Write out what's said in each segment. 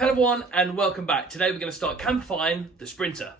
Hello everyone and welcome back. Today we're going to start campifying the Sprinter.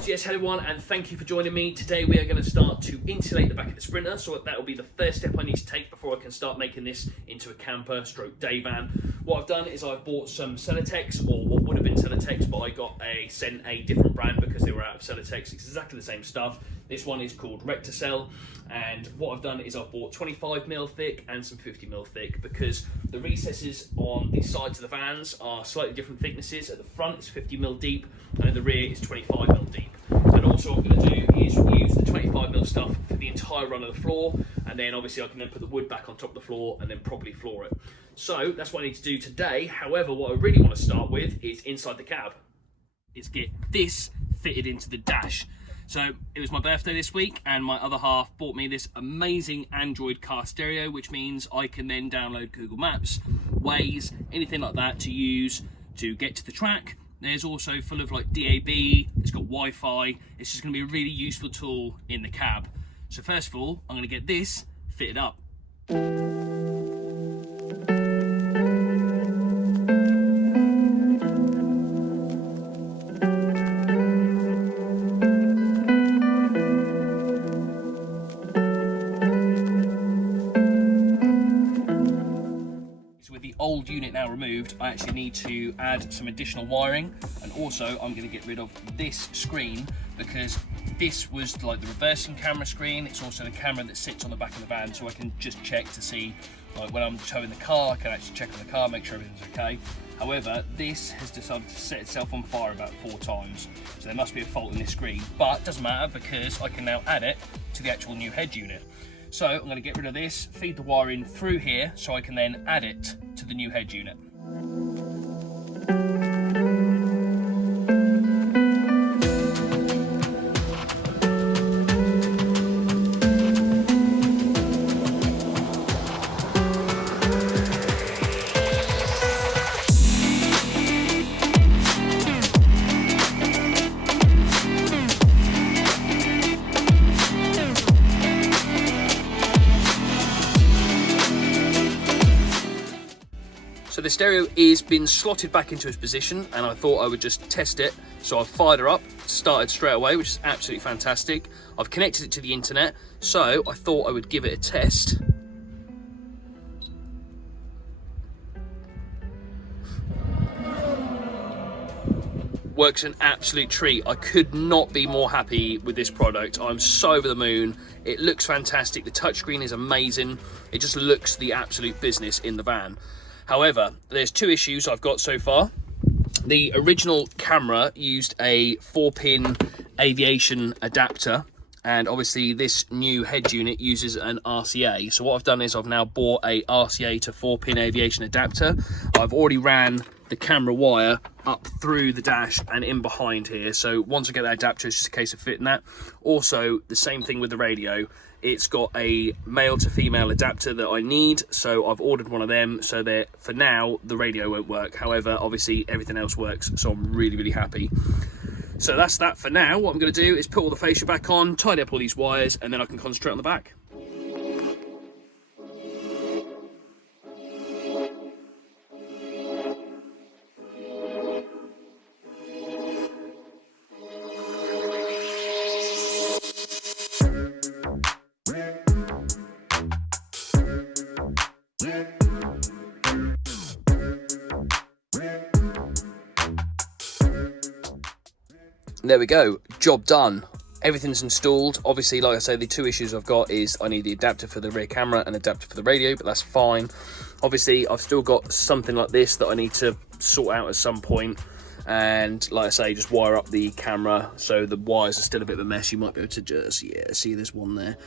So yes, hello everyone and thank you for joining me. Today we are going to start to insulate the back of the Sprinter, so that will be the first step I need to take before I can start making this into a camper stroke day van. What I've done is I've bought some Celotex, or what would have been Celotex, but I sent a different brand because they were out of Celotex. It's exactly the same stuff. This one is called Recticel, and what I've done is I've bought 25mm thick and some 50mm thick because the recesses on the sides of the vans are slightly different thicknesses. At the front it's 50mm deep and in the rear it's 25mm deep. And also what I'm going to do is use the 25mm stuff for the entire run of the floor, and then obviously I can then put the wood back on top of the floor and then properly floor it. So that's what I need to do today. However, what I really want to start with is inside the cab, is get this fitted into the dash. So it was my birthday this week and my other half bought me this amazing Android car stereo, which means I can then download Google Maps, Waze, anything like that to use to get to the track. There's also full of like DAB, it's got Wi-Fi. It's just going to be a really useful tool in the cab. So first of all, I'm going to get this fitted up. With the old unit now removed, I actually need to add some additional wiring, and also I'm going to get rid of this screen because this was like the reversing camera screen. It's also the camera that sits on the back of the van, so I can just check to see, like when I'm towing the car, I can actually check on the car, make sure everything's okay. However, this has decided to set itself on fire about 4 times, so there must be a fault in this screen, but it doesn't matter because I can now add it to the actual new head unit. So I'm going to get rid of this, feed the wire in through here so I can then add it to the new head unit. So the stereo is been slotted back into its position, and I thought I would just test it. So I've fired her up, started straight away, which is absolutely fantastic. I've connected it to the internet, so I thought I would give it a test. Works an absolute treat. I could not be more happy with this product. I'm so over the moon. It looks fantastic. The touchscreen is amazing. It just looks the absolute business in the van. However, there's 2 issues I've got so far. The original camera used a 4-pin aviation adapter, and obviously this new head unit uses an RCA. So what I've done is I've now bought a RCA to 4-pin aviation adapter. I've already ran the camera wire up through the dash and in behind here. So once I get that adapter, it's just a case of fitting that. Also, the same thing with the radio. It's got a male to female adapter that I need, so I've ordered one of them, so that for now the radio won't work. However, obviously everything else works, so I'm really, really happy. So that's that for now. What I'm going to do is put all the fascia back on, tidy up all these wires, and then I can concentrate on the back. There we go, job done. Everything's installed. Obviously, like I say, the 2 issues I've got is I need the adapter for the rear camera and adapter for the radio, but that's fine. Obviously, I've still got something like this that I need to sort out at some point. And like I say, just wire up the camera. So the wires are still a bit of a mess. You might be able to just, see there's one there.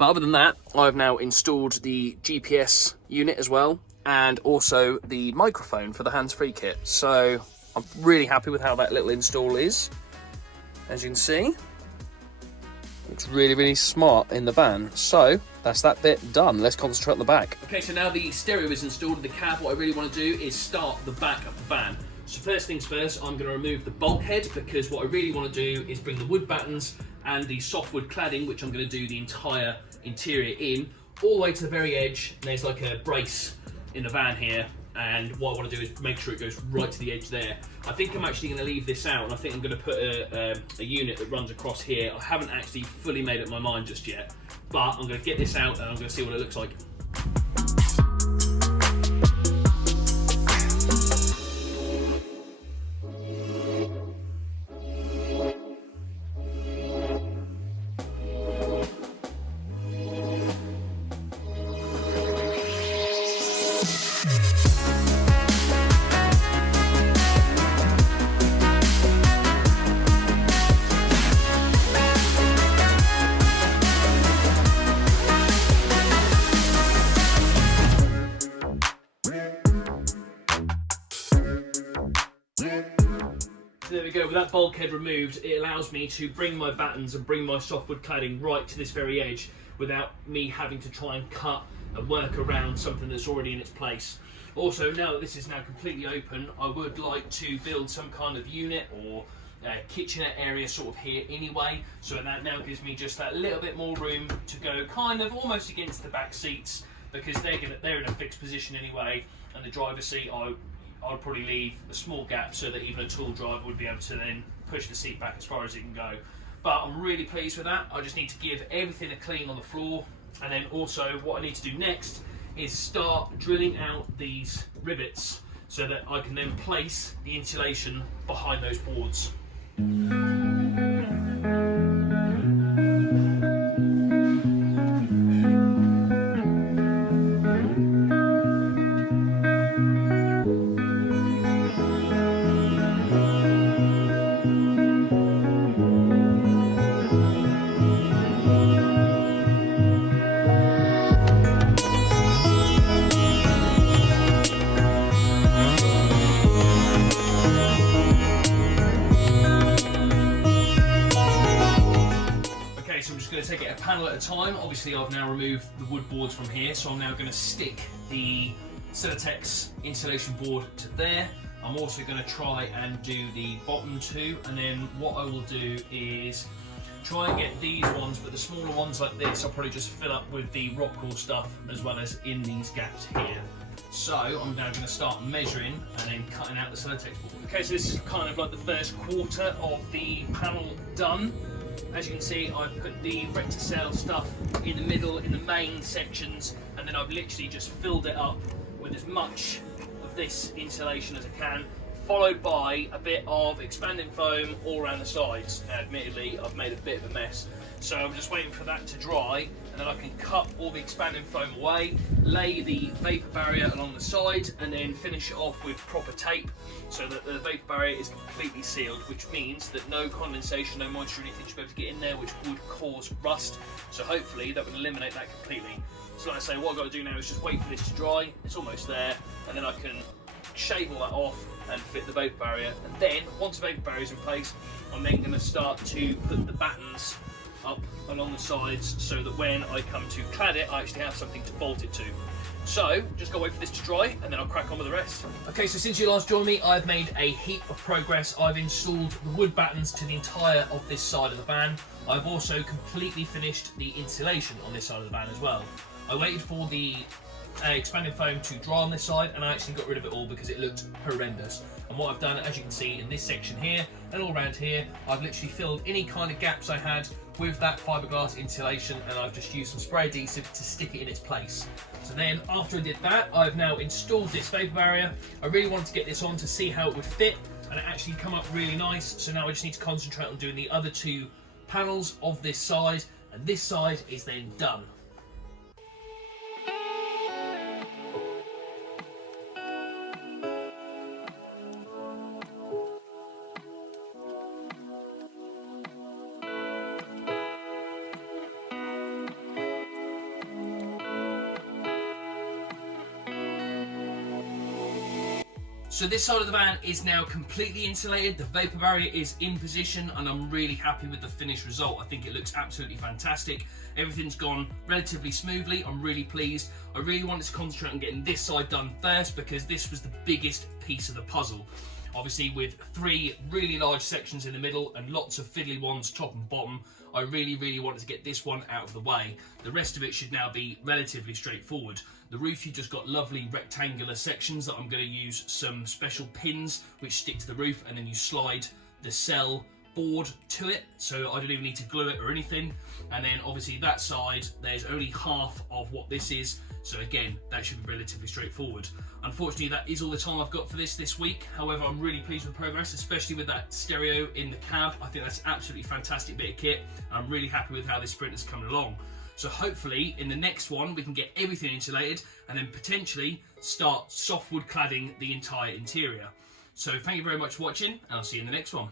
But other than that, I've now installed the GPS unit as well, and also the microphone for the hands-free kit. So I'm really happy with how that little install is. As you can see, it's really, really smart in the van. So that's that bit done. Let's concentrate on the back. Okay, so now the stereo is installed in the cab. What I really want to do is start the back of the van. So first things first, I'm going to remove the bulkhead, because what I really want to do is bring the wood battens and the softwood cladding, which I'm going to do the entire interior in, all the way to the very edge. And there's like a brace in the van here, and what I want to do is make sure it goes right to the edge there. I think I'm actually going to leave this out, and I think I'm going to put a unit that runs across here. I haven't actually fully made up my mind just yet, but I'm going to get this out and I'm going to see what it looks like. There we go, with that bulkhead removed, it allows me to bring my battens and bring my softwood cladding right to this very edge without me having to try and cut and work around something that's already in its place. Also, now that this is now completely open, I would like to build some kind of unit or kitchenette area sort of here anyway, so that now gives me just that little bit more room to go kind of almost against the back seats, because they're in a fixed position anyway, and the driver's seat I'll probably leave a small gap so that even a tool driver would be able to then push the seat back as far as it can go. But I'm really pleased with that. I just need to give everything a clean on the floor, and then also what I need to do next is start drilling out these rivets so that I can then place the insulation behind those boards. Going to take it a panel at a time. Obviously I've now removed the wood boards from here, so I'm now going to stick the Celotex insulation board to there. I'm also going to try and do the bottom two, and then what I will do is try and get these ones, but the smaller ones like this I'll probably just fill up with the rockwool stuff as well as in these gaps here. So I'm now going to start measuring and then cutting out the Celotex board. Okay, so this is kind of like the first quarter of the panel done. As you can see, I've put the Recticel stuff in the middle, in the main sections, and then I've literally just filled it up with as much of this insulation as I can, followed by a bit of expanding foam all around the sides. Now, admittedly, I've made a bit of a mess, so I'm just waiting for that to dry, and then I can cut all the expanding foam away, lay the vapor barrier along the side, and then finish it off with proper tape so that the vapor barrier is completely sealed, which means that no condensation, no moisture or anything should be able to get in there, which would cause rust. So hopefully that would eliminate that completely. So like I say, what I've got to do now is just wait for this to dry. It's almost there, and then I can shave all that off and fit the vapor barrier. And then once the vapor barrier is in place, I'm then going to start to put the battens up along the sides so that when I come to clad it, I actually have something to bolt it to. So, just gotta wait for this to dry and then I'll crack on with the rest. Okay, so since you last joined me, I've made a heap of progress. I've installed the wood battens to the entire of this side of the van. I've also completely finished the insulation on this side of the van as well. I waited for the expanding foam to dry on this side, and I actually got rid of it all because it looked horrendous. And what I've done, as you can see in this section here and all around here, I've literally filled any kind of gaps I had with that fiberglass insulation, and I've just used some spray adhesive to stick it in its place. So then after I did that, I've now installed this vapor barrier. I really wanted to get this on to see how it would fit, and it actually come up really nice. So now I just need to concentrate on doing the other two panels of this side, and this side is then done. So this side of the van is now completely insulated, the vapor barrier is in position, and I'm really happy with the finished result. I think it looks absolutely fantastic. Everything's gone relatively smoothly. I'm really pleased. I really wanted to concentrate on getting this side done first because this was the biggest piece of the puzzle. Obviously with 3 really large sections in the middle and lots of fiddly ones top and bottom, I really wanted to get this one out of the way. The rest of it should now be relatively straightforward. The roof, you've just got lovely rectangular sections that I'm going to use some special pins which stick to the roof, and then you slide the cell board to it, so I don't even need to glue it or anything. And then obviously that side, there's only half of what this is, so again, that should be relatively straightforward. Unfortunately, that is all the time I've got for this week. However, I'm really pleased with progress, especially with that stereo in the cab. I think that's an absolutely fantastic bit of kit. I'm really happy with how this Sprinter's coming along. So hopefully in the next one we can get everything insulated and then potentially start softwood cladding the entire interior. So thank you very much for watching, and I'll see you in the next one.